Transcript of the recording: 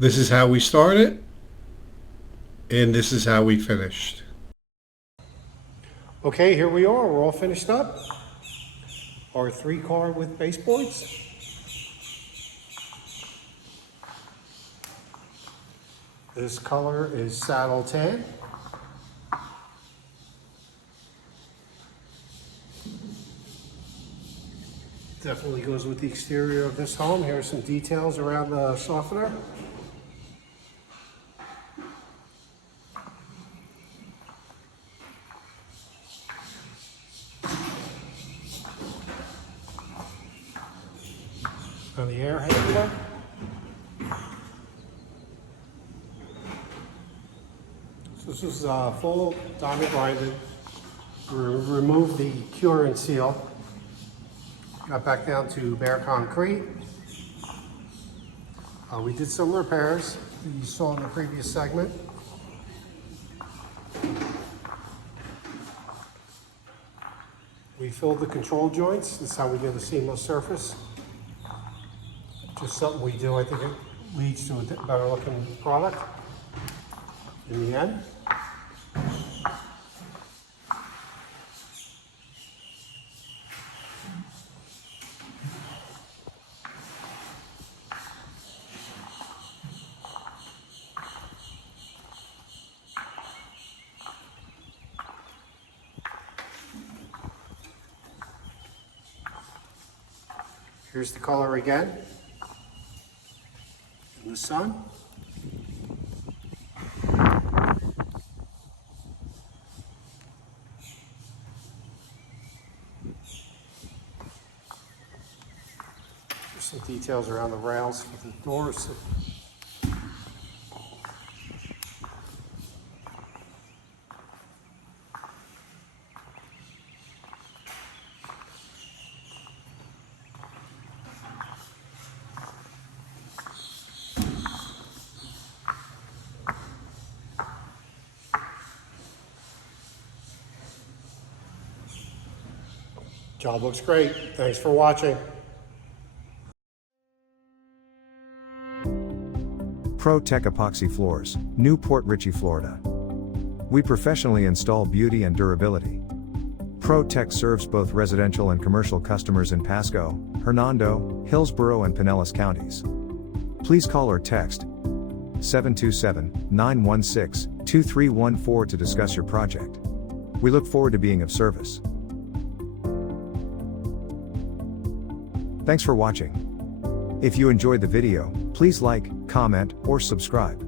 This is how we started, and this is how we finished. Okay, here we are. We're all finished up. Our 3-car with baseboards. This color is saddle tan. Definitely goes with the exterior of this home. Here are some details around the softener. On the air handler. So this is full diamond grinded. Remove the cure and seal. Got back down to bare concrete. We did some repairs that you saw in the previous segment. We filled the control joints. This is how we get a seamless surface. Just something we do. I think it leads to a better looking product in the end. Here's the color again in the sun. There's some details around the rails for the doors. Job looks great. Thanks for watching. Pro Tech Epoxy Floors, Newport Richey, Florida. We professionally install beauty and durability. Pro Tech serves both residential and commercial customers in Pasco, Hernando, Hillsborough, and Pinellas counties. Please call or text 727-916-2314 to discuss your project. We look forward to being of service. Thanks for watching. If you enjoyed the video, please like, comment, or subscribe.